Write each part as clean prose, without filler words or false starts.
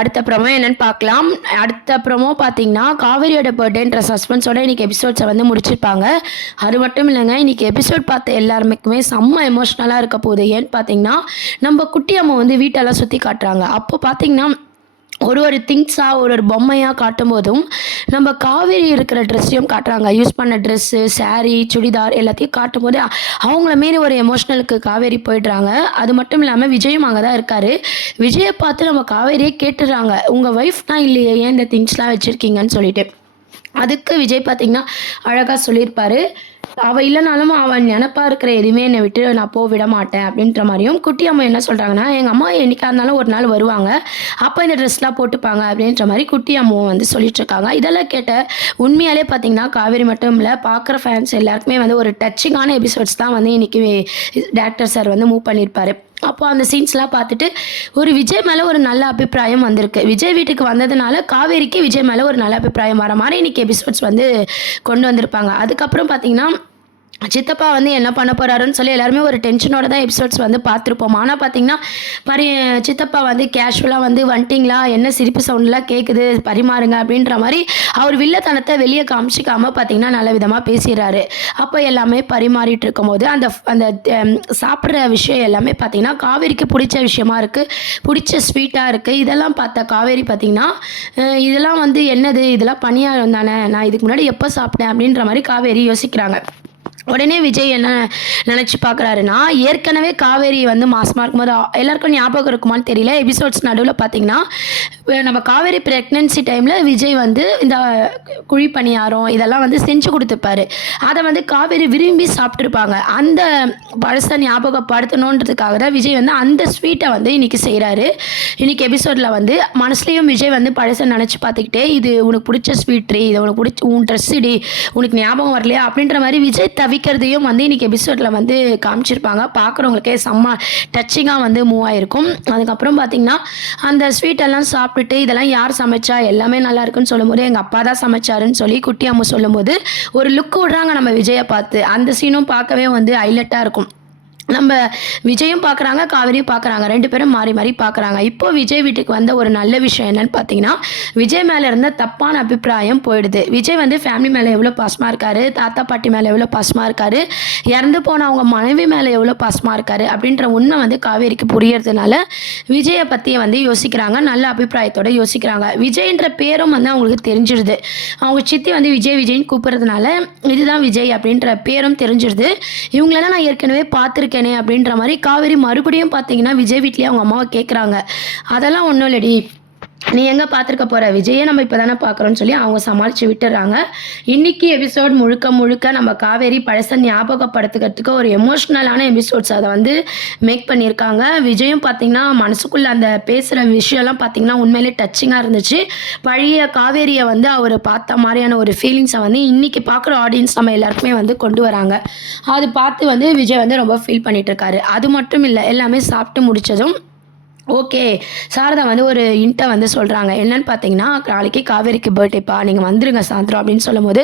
அடுத்த ப்ரோமோ என்னன்னு பார்க்கலாம். அடுத்த ப்ரோமோ பார்த்தீங்கன்னா, காவேரியோட பர்த்டேன்ற சஸ்பென்ஸோட இன்னைக்கு எபிசோட்ஸை வந்து முடிச்சிருப்பாங்க. அது மட்டும் இல்லைங்க, இன்னைக்கு எபிசோட் பார்த்த எல்லாருக்குமே செம்ம எமோஷ்னலாக இருக்க போகுது. ஏன்னு பார்த்தீங்கன்னா, நம்ம குட்டி அம்மா வந்து வீட்டெல்லாம் சுற்றி காட்டுறாங்க. அப்போ பார்த்தீங்கன்னா ஒரு திங்ஸாக ஒரு பொம்மையாக காட்டும் போதும் நம்ம காவேரி இருக்கிற ட்ரெஸ்ஸையும் காட்டுறாங்க. யூஸ் பண்ண ட்ரெஸ்ஸு, சாரீ, சுடிதார் எல்லாத்தையும் காட்டும் போது அவங்கள மாரி ஒரு எமோஷ்னலுக்கு காவேரி போயிடுறாங்க. அது மட்டும் இல்லாமல் விஜயும் அங்கே தான் இருக்கார். விஜயை பார்த்து நம்ம காவேரியே கேட்டுடுறாங்க, உங்கள் ஒய்ஃப்னா இல்லையே, ஏன் இந்த திங்ஸ்லாம் வச்சுருக்கீங்கன்னு சொல்லிட்டு. அதுக்கு விஜய் பார்த்திங்கன்னா அழகாக சொல்லியிருப்பார், அவள் இல்லைனாலும் அவன் நினப்பாக இருக்கிற எதுவுமே என்னை விட்டு நான் போக விட மாட்டேன் அப்படின்ற மாதிரியும். குட்டி அம்மா என்ன சொல்கிறாங்கன்னா, எங்கள் அம்மா என்றைக்கா இருந்தாலும் ஒரு நாள் வருவாங்க, அப்போ இந்த ட்ரெஸ்லாம் போட்டுப்பாங்க அப்படின்ற மாதிரி குட்டி அம்மாவும் வந்து சொல்லிட்டுருக்காங்க. இதெல்லாம் கேட்ட உண்மையாலே பார்த்திங்கன்னா காவேரி மட்டும் இல்லை, பார்க்குற ஃபேன்ஸ் எல்லாருக்குமே வந்து ஒரு டச்சிங்கான எபிசோட்ஸ் தான் வந்து இன்றைக்கி டேரக்டர் சார் வந்து மூவ் பண்ணியிருப்பார். அப்போ அந்த சீன்ஸ்லாம் பார்த்துட்டு ஒரு விஜய் மேலே ஒரு நல்ல அபிப்பிராயம் வந்திருக்கு. விஜய் வீட்டுக்கு வந்ததுனால காவேரிக்கு விஜய் மேலே ஒரு நல்ல அபிப்பிராயம் வர மாதிரி இன்றைக்கி எபிசோட்ஸ் வந்து கொண்டு வந்திருப்பாங்க. அதுக்கப்புறம் பார்த்திங்கன்னா சித்தப்பா வந்து என்ன பண்ண போகிறாருன்னு சொல்லி எல்லாருமே ஒரு டென்ஷனோட தான் எபிசோட்ஸ் வந்து பார்த்துருப்போம். ஆனால் பார்த்தீங்கன்னா சித்தப்பா வந்து கேஷுவலாக வந்து வந்துட்டிங்களா, என்ன சிரிப்பு சவுண்ட்லாம் கேட்குது, பரிமாறுங்க அப்படின்ற மாதிரி அவர் வில்லத்தனத்தை வெளியே காமிச்சிக்காமல் பார்த்தீங்கன்னா நல்ல விதமாக பேசிடுறாரு. அப்போ எல்லாமே பரிமாறிட்டு இருக்கும் போது அந்த அந்த சாப்பிட்ற விஷயம் எல்லாமே பார்த்தீங்கன்னா காவேரிக்கு பிடிச்ச விஷயமா இருக்குது, பிடிச்ச ஸ்வீட்டாக இருக்குது. இதெல்லாம் பார்த்த காவேரி பார்த்தீங்கன்னா இதெல்லாம் வந்து என்னது, இதெல்லாம் பணியாரம் தானே, நான் இதுக்கு முன்னாடி எப்போ சாப்பிட்டேன் அப்படின்ற மாதிரி காவேரி யோசிக்கிறாங்க. உடனே விஜய் என்ன நினச்சி பார்க்குறாருன்னா, ஏற்கனவே காவேரி வந்து மாசமாக இருக்கும்போது எல்லாருக்கும் ஞாபகம் இருக்குமான்னு தெரியல, எபிசோட்ஸ் நடுவில் பார்த்தீங்கன்னா நம்ம காவேரி ப்ரெக்னென்சி டைமில் விஜய் வந்து இந்த குழி பணியாரம் இதெல்லாம் வந்து செஞ்சு கொடுத்துருப்பாரு. அதை வந்து காவேரி விரும்பி சாப்பிட்ருப்பாங்க. அந்த பழசை ஞாபகப்படுத்தணுன்றதுக்காக தான் விஜய் வந்து அந்த ஸ்வீட்டை வந்து இன்றைக்கி செய்கிறாரு. இன்றைக்கி எபிசோடில் வந்து மனசுலேயும் விஜய் வந்து பழசை நினச்சி பார்த்துக்கிட்டே, இது உனக்கு பிடிச்ச ஸ்வீட்ரி, இது உனக்கு பிடிச்ச உன் ட்ரெஸ்ஸுடி, உனக்கு ஞாபகம் வரலையா அப்படின்ற மாதிரி விஜய் விற்கிறதையும் வந்து இன்றைக்கி எபிசோடில் வந்து காமிச்சிருப்பாங்க. பார்க்குறவங்களுக்கே செம்ம டச்சிங்காக வந்து மூவ் ஆகிருக்கும். அதுக்கப்புறம் பார்த்திங்கன்னா அந்த ஸ்வீட்டெல்லாம் சாப்பிட்டுட்டு இதெல்லாம் யார் சமைச்சா, எல்லாமே நல்லா இருக்குன்னு சொல்லும்போது எங்கள் அப்பா தான் சமைச்சாருன்னு சொல்லி குட்டி அம்மா சொல்லும்போது ஒரு லுக் விடுறாங்க நம்ம விஜயை பார்த்து. அந்த சீனும் பார்க்கவே வந்து ஹைலைட்டாக இருக்கும். நம்ம விஜயும் பார்க்குறாங்க, காவேரியும் பார்க்குறாங்க, ரெண்டு பேரும் மாறி மாறி பார்க்குறாங்க. இப்போ விஜய் வீட்டுக்கு வந்த ஒரு நல்ல விஷயம் என்னன்னு பார்த்தீங்கன்னா, விஜய் மேலே இருந்த தப்பான அபிப்பிராயம் போயிடுது. விஜய் வந்து ஃபேமிலி மேலே எவ்வளோ பாசமாக இருக்கார், தாத்தா பாட்டி மேலே எவ்வளோ பாசமாக இருக்கார், இறந்து போன அவங்க மனைவி மேலே எவ்வளோ பாசமாக இருக்கார் அப்படின்ற உண்மை வந்து காவேரிக்கு புரியறதுனால விஜயை பற்றி வந்து யோசிக்கிறாங்க, நல்ல அபிப்பிராயத்தோடு யோசிக்கிறாங்க. விஜய்ன்ற பேரும் வந்து அவங்களுக்கு தெரிஞ்சிடுது. அவங்க சித்தி வந்து விஜய் விஜய்னு கூப்பிட்றதுனால இதுதான் விஜய் அப்படின்ற பேரும் தெரிஞ்சிடுது. இவங்களெல்லாம் நான் ஏற்கனவே பார்த்துருக்கேன் அப்படின்ற மாதிரி காவேரி மறுபடியும் பார்த்தீங்கன்னா விஜய் வீட்லேயே அவங்க அம்மாவை கேட்குறாங்க. அதெல்லாம் ஒன்றும் இல்லடி, நீ எங்கே பார்த்துருக்க போகிற, விஜயே நம்ம இப்போ தானே பார்க்குறோன்னு சொல்லி அவங்க சமாளித்து விட்டுறாங்க. இன்றைக்கி எபிசோட் முழுக்க முழுக்க நம்ம காவேரி பழசை ஞாபகப்படுத்துக்கிறதுக்கு ஒரு எமோஷ்னலான எபிசோட்ஸ் அதை வந்து மேக் பண்ணியிருக்காங்க. விஜயும் பார்த்திங்கன்னா மனசுக்குள்ளே அந்த பேசுகிற விஷயம்லாம் பார்த்திங்கன்னா உண்மையிலே டச்சிங்காக இருந்துச்சு. பழைய காவேரியை வந்து அவர் பார்த்த மாதிரியான ஒரு ஃபீலிங்ஸை வந்து இன்றைக்கி பார்க்குற ஆடியன்ஸ் நம்ம எல்லாருக்குமே வந்து கொண்டு வராங்க. அது பார்த்து வந்து விஜய் வந்து ரொம்ப ஃபீல் பண்ணிகிட்ருக்காரு. அது மட்டும் இல்லை, எல்லாமே சாப்பிட்டு முடித்ததும் ஓகே சாரதா வந்து ஒரு இன்ட்டை வந்து சொல்கிறாங்க. என்னன்னு பார்த்தீங்கன்னா, நாளைக்கு காவேரிக்கு பர்த்டேப்பா, நீங்கள் வந்துடுங்க சாயந்தரம் அப்படின்னு சொல்லும்போது,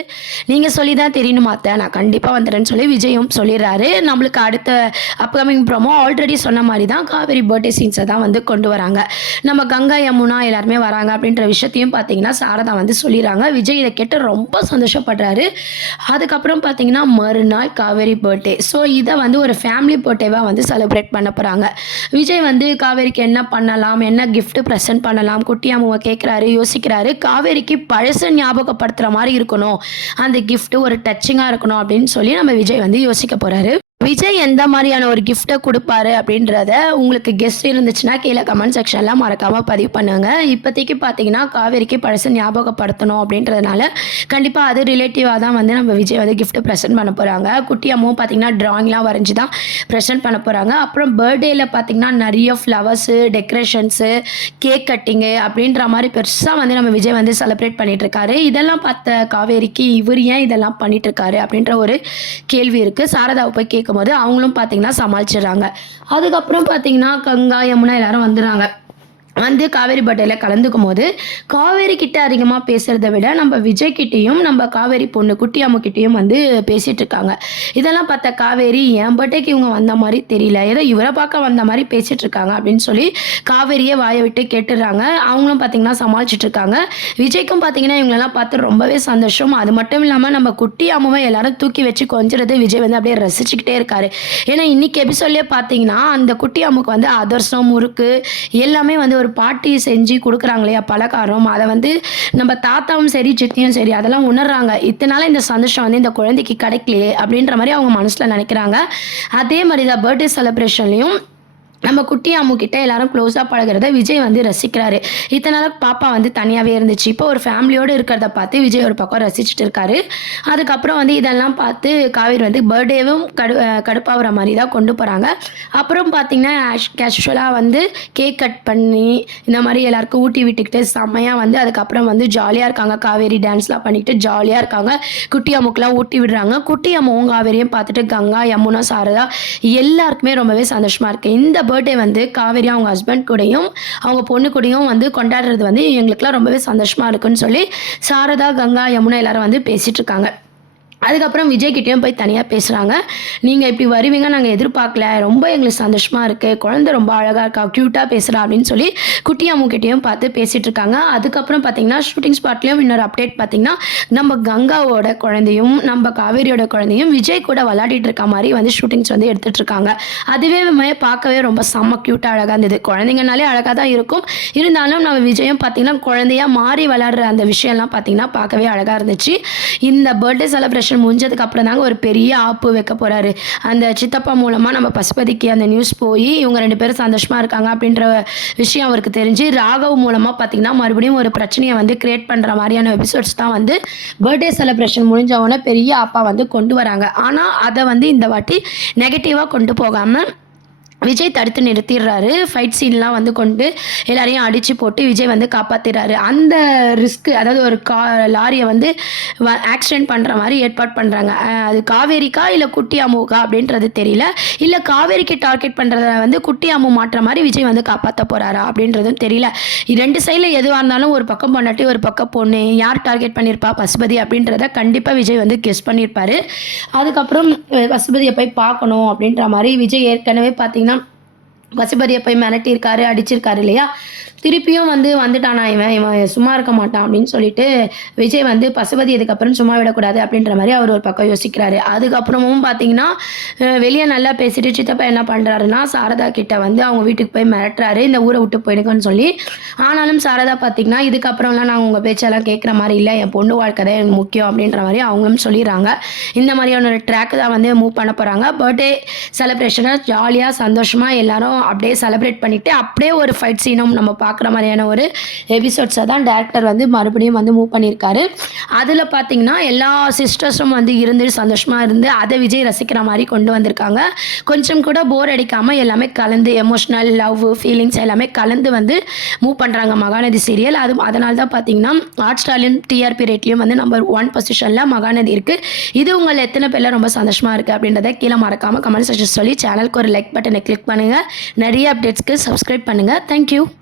நீங்கள் சொல்லி தான் தெரியணுமா அத்தை, நான் கண்டிப்பாக வந்துடுறேன்னு சொல்லி விஜயும் சொல்லிடுறாரு. நம்மளுக்கு அடுத்த அப்கமிங் ப்ரோமோ ஆல்ரெடி சொன்ன மாதிரி தான் காவேரி பர்த்டே சீன்ஸை தான் வந்து கொண்டு வராங்க. நம்ம கங்கா யமுனா எல்லாருமே வராங்க அப்படின்ற விஷயத்தையும் பார்த்தீங்கன்னா சாரதா வந்து சொல்லிடுறாங்க. விஜய் இதை கேட்டு ரொம்ப சந்தோஷப்படுறாரு. அதுக்கப்புறம் பார்த்தீங்கன்னா மறுநாள் காவேரி பர்த்டே. ஸோ இதை வந்து ஒரு ஃபேமிலி பர்த்டேவாக வந்து செலிப்ரேட் பண்ண போகிறாங்க. விஜய் வந்து காவேரிக்கு என்ன பண்ணலாம், என்ன கிஃப்ட் ப்ரெசென்ட் பண்ணலாம், குட்டி அம்மாவை கேட்குறாரு, யோசிக்கிறாரு. காவேரிக்கு பழசை ஞாபகப்படுத்துகிற மாதிரி இருக்கணும், அந்த கிஃப்ட் ஒரு டச்சிங்காக இருக்கணும் அப்படின்னு சொல்லி நம்ம விஜய் வந்து யோசிக்க போகிறாரு. விஜய் எந்த மாதிரியான ஒரு கிஃப்ட்டை கொடுப்பாரு அப்படின்றத உங்களுக்கு கெஸ்ட் இருந்துச்சுன்னா கீழே கமெண்ட் செக்ஷனில் மறக்காமல் பதிவு பண்ணுங்க. இப்போதைக்கு பார்த்தீங்கன்னா காவேரிக்கு பழசை ஞாபகப்படுத்தணும் அப்படின்றதுனால கண்டிப்பாக அது ரிலேட்டிவாக தான் வந்து நம்ம விஜய் வந்து கிஃப்ட் ப்ரெசென்ட் பண்ண போகிறாங்க. குட்டி அம்மாவும் பார்த்தீங்கன்னா ட்ராயிங்லாம் வரைஞ்சி தான் ப்ரெசென்ட் பண்ண போகிறாங்க. அப்புறம் பர்த்டேயில் பார்த்தீங்கன்னா நிறைய ஃப்ளவர்ஸு, டெக்கரேஷன்ஸு, கேக் கட்டிங்கு அப்படின்ற மாதிரி பெருசாக வந்து நம்ம விஜய் வந்து செலிப்ரேட் பண்ணிகிட்ருக்காரு. இதெல்லாம் பார்த்த காவேரிக்கு இவர் ஏன் இதெல்லாம் பண்ணிகிட்ருக்காரு அப்படின்ற ஒரு கேள்வி இருக்குது. சாரதாவை போய் கேட்கும்போது அவங்களும் பார்த்தீங்கன்னா சமாளிச்சிடுறாங்க. அதுக்கப்புறம் பார்த்தீங்கன்னா கங்கா யமுனா எல்லாரும் வந்துடுறாங்க. வந்து காவேரி பர்த்டேல கலந்துக்கும் போது காவேரி கிட்ட அதிகமாக பேசுகிறத விட நம்ம விஜய் கிட்டேயும் நம்ம காவேரி பொண்ணு குட்டி அம்மு கிட்டேயும் வந்து பேசிகிட்டு இருக்காங்க. இதெல்லாம் பார்த்த காவேரி என் பர்த்டேக்கு இவங்க வந்த மாதிரி தெரியல, ஏதோ இவரை பார்க்க வந்த மாதிரி பேசிகிட்டு இருக்காங்க அப்படின்னு சொல்லி காவேரியே வாயை விட்டு கேட்டுடுறாங்க. அவங்களும் பார்த்தீங்கன்னா சமாளிச்சுட்டு இருக்காங்க. விஜய்க்கும் பார்த்தீங்கன்னா இவங்களெல்லாம் பார்த்து ரொம்பவே சந்தோஷம். அது மட்டும் இல்லாமல் நம்ம குட்டி அம்மாவை எல்லாரும் தூக்கி வச்சு கொஞ்சிறது விஜய் வந்து அப்படியே ரசிச்சுக்கிட்டே இருக்காரு. ஏன்னா இன்னைக்கு எபிசோட்லேயே பார்த்தீங்கன்னா அந்த குட்டி அம்முக்கு வந்து அதிரசம் முறுக்கு எல்லாமே வந்து ஒரு பாட்டி செஞ்சு கொடுக்குறாங்க இல்லையா பலகாரம், அதை வந்து நம்ம தாத்தாவும் சரி சித்தியும் சரி அதெல்லாம் உணர்றாங்க. இத்தனால இந்த சந்தோஷம் வந்து இந்த குழந்தைக்கு கிடைக்கலையே அப்படின்ற மாதிரி அவங்க மனசில் நினைக்கிறாங்க. அதே மாதிரி தான் பர்த்டே செலிப்ரேஷன்லையும் நம்ம குட்டி அம்மு கிட்ட எல்லாரும் க்ளோஸாக பழகிறத விஜய் வந்து ரசிக்கிறாரு. இத்தனை நாள் பாப்பா வந்து தனியாகவே இருந்துச்சு, இப்போ ஒரு ஃபேமிலியோடு இருக்கிறத பார்த்து விஜய் ஒரு பக்கம் ரசிச்சுட்டு இருக்காரு. அதுக்கப்புறம் வந்து இதெல்லாம் பார்த்து காவேரி வந்து பர்த்டேவும் கடுப்பாகிற மாதிரி தான் கொண்டு போகிறாங்க. அப்புறம் பார்த்திங்கன்னா கேஷுவலாக வந்து கேக் கட் பண்ணி இந்த மாதிரி எல்லாருக்கும் ஊட்டி விட்டுக்கிட்டு செம்மையாக வந்து அதுக்கப்புறம் வந்து ஜாலியாக இருக்காங்க. காவேரி டான்ஸ்லாம் பண்ணிட்டு ஜாலியாக இருக்காங்க. குட்டி அம்முக்கெலாம் ஊட்டி விடுறாங்க. குட்டி அம்மாவும் காவேரியும் பார்த்துட்டு கங்கா யமுனா சாரதா எல்லாருக்குமே ரொம்பவே சந்தோஷமாக இருக்குது. இந்த பர்த்டே வந்து காவேரி அவங்க ஹஸ்பண்ட் கூடயும் அவங்க பொண்ணு கூடயும் வந்து கொண்டாடுறது வந்து எங்களுக்குலாம் ரொம்பவே சந்தோஷமாக இருக்குன்னு சொல்லி சாரதா கங்கா யமுனா எல்லாரும் வந்து பேசிகிட்டு இருக்காங்க. அதுக்கப்புறம் விஜய் கிட்டேயும் போய் தனியாக பேசுகிறாங்க. நீங்கள் இப்படி வருவீங்க நாங்கள் எதிர்பார்க்கல, ரொம்ப எங்களுக்கு சந்தோஷமாக இருக்குது, குழந்தை ரொம்ப அழகாக இருக்கா, க்யூட்டாக பேசுகிறா அப்படின்னு சொல்லி குட்டி அம்முக்கிட்டேயும் பார்த்து பேசிகிட்டு இருக்காங்க. அதுக்கப்புறம் பார்த்திங்கன்னா ஷூட்டிங் ஸ்பாட்லேயும் இன்னொரு அப்டேட் பார்த்திங்கன்னா நம்ம கங்காவோட குழந்தையும் நம்ம காவேரியோட குழந்தையும் விஜய் கூட விளையாடிட்டு இருக்க மாதிரி வந்து ஷூட்டிங்ஸ் வந்து எடுத்துகிட்டு இருக்காங்க. அதுவே பார்க்கவே ரொம்ப செம்ம க்யூட்டாக அழகாக இருந்தது. குழந்தைங்கனாலே அழகாக தான் இருக்கும், இருந்தாலும் நம்ம விஜயும் பார்த்திங்கன்னா குழந்தையாக மாறி விளையாடுற அந்த விஷயம்லாம் பார்த்திங்கன்னா பார்க்கவே அழகாக இருந்துச்சு. இந்த பர்த்டே செலிப்ரேஷன் முடிஞ்சதுக்கு அப்புறம் தாங்க ஒரு பெரிய ஆப்பு வைக்க போறாரு. அந்த சித்தப்பா மூலமா நம்ம பசுபதிக்கு அந்த நியூஸ் போய் இவங்க 2 பேரும் சந்தோஷமா இருக்காங்க அப்படின்ற விஷயம் அவருக்கு தெரிஞ்சு ராகவ் மூலமா பார்த்தீங்கன்னா மறுபடியும் ஒரு பிரச்சனையை வந்து கிரியேட் பண்ற மாதிரியான எபிசோட்ஸ் தான் வந்து பர்த்டே செலிப்ரேஷன் முடிஞ்சவொடனே பெரிய ஆப்பா வந்து கொண்டு வராங்க. ஆனால் அதை வந்து இந்த வாட்டி நெகட்டிவாக கொண்டு போகாமல் விஜய் தடுத்து நிறுத்திடுறாரு. ஃபைட் சீன்லாம் வந்து கொண்டு எல்லாரையும் அடித்து போட்டு விஜய் வந்து காப்பாற்றிடுறாரு. அந்த ரிஸ்க்கு, அதாவது ஒரு லாரியை வந்து ஆக்சிடென்ட் பண்ணுற மாதிரி ஏற்பாடு பண்ணுறாங்க. அது காவேரிக்கா இல்லை குட்டி அம்முக்கா அப்படின்றது தெரியல. இல்லை காவேரிக்கு டார்கெட் பண்ணுறத வந்து குட்டி அம்மு மாட்டுற மாதிரி விஜய் வந்து காப்பாற்ற போகிறாரா அப்படின்றதும் தெரியல. 2 சைடில் எதுவாக இருந்தாலும் ஒரு பக்கம் பொண்டாட்டி ஒரு பக்கம் பொண்ணு, யார் டார்கெட் பண்ணியிருப்பா பசுபதி அப்படின்றத கண்டிப்பாக விஜய் வந்து கெஸ் பண்ணியிருப்பார். அதுக்கப்புறம் பசுபதியை போய் பார்க்கணும் அப்படின்ற மாதிரி விஜய் ஏற்கனவே பார்த்தீங்கன்னா பசுபதியை போய் மிரட்டியிருக்காரு, அடிச்சிருக்காரு இல்லையா. திருப்பியும் வந்துட்டானா இவன் சும்மா இருக்க மாட்டான் அப்படின்னு சொல்லிட்டு விஜய் வந்து பசுபதி இதுக்கப்புறம் சும்மா விடக்கூடாது அப்படின்ற மாதிரி அவர் ஒரு பக்கம் யோசிக்கிறாரு. அதுக்கப்புறமும் பார்த்தீங்கன்னா வெளியே நல்லா பேசிட்டு சித்தப்பா என்ன பண்ணுறாருன்னா சாரதா கிட்ட வந்து அவங்க வீட்டுக்கு போய் மிரட்டுறாரு, இந்த ஊரை விட்டு போயிடுங்கன்னு சொல்லி. ஆனாலும் சாரதா பார்த்தீங்கன்னா இதுக்கப்புறம்லாம் நான் உங்கள் பேச்செல்லாம் கேட்குற மாதிரி இல்லை, என் பொண்ணு வாழ்க்கை தான் எனக்கு முக்கியம் அப்படின்ற மாதிரி அவங்களும் சொல்லிடுறாங்க. இந்த மாதிரியான ஒரு ட்ராக் தான் வந்து மூவ் பண்ண போகிறாங்க. பர்த்டே செலிப்ரேஷனை ஜாலியாக சந்தோஷமாக எல்லாரும் அப்படியே செலிப்ரேட் பண்ணிவிட்டு அப்படியே ஒரு ஃபைட் சீனும் நம்ம பார்க்குற மாதிரியான ஒரு எபிசோட்ஸை தான் டேரக்டர் வந்து மறுபடியும் வந்து மூவ் பண்ணியிருக்காரு. அதில் பார்த்தீங்கன்னா எல்லா சிஸ்டர்ஸும் வந்து இருந்து சந்தோஷமாக இருந்து அதை விஜய் ரசிக்கிற மாதிரி கொண்டு வந்திருக்காங்க. கொஞ்சம் கூட போர் அடிக்காமல் எல்லாமே கலந்து எமோஷ்னல் லவ் ஃபீலிங்ஸ் எல்லாமே கலந்து வந்து மூவ் பண்ணுறாங்க மகாநதி சீரியல். அதனால தான் பார்த்தீங்கன்னா ஹாட் ஸ்டார்லையும் டிஆர்பி ரேட்லேயும் வந்து நம்பர் 1 பொசிஷனில் மகாநதி இருக்குது. இது உங்களை எத்தனை பேரில் ரொம்ப சந்தோஷமாக இருக்குது அப்படின்றத கீழே மறக்காமல் கமெண்ட் செக்ஷன் சொல்லி சேனலுக்கு ஒரு லைக் பட்டனை கிளிக் பண்ணுங்கள். நிறைய அப்டேட்ஸ்க்கு சப்ஸ்கிரைப் பண்ணுங்கள். தேங்க்யூ.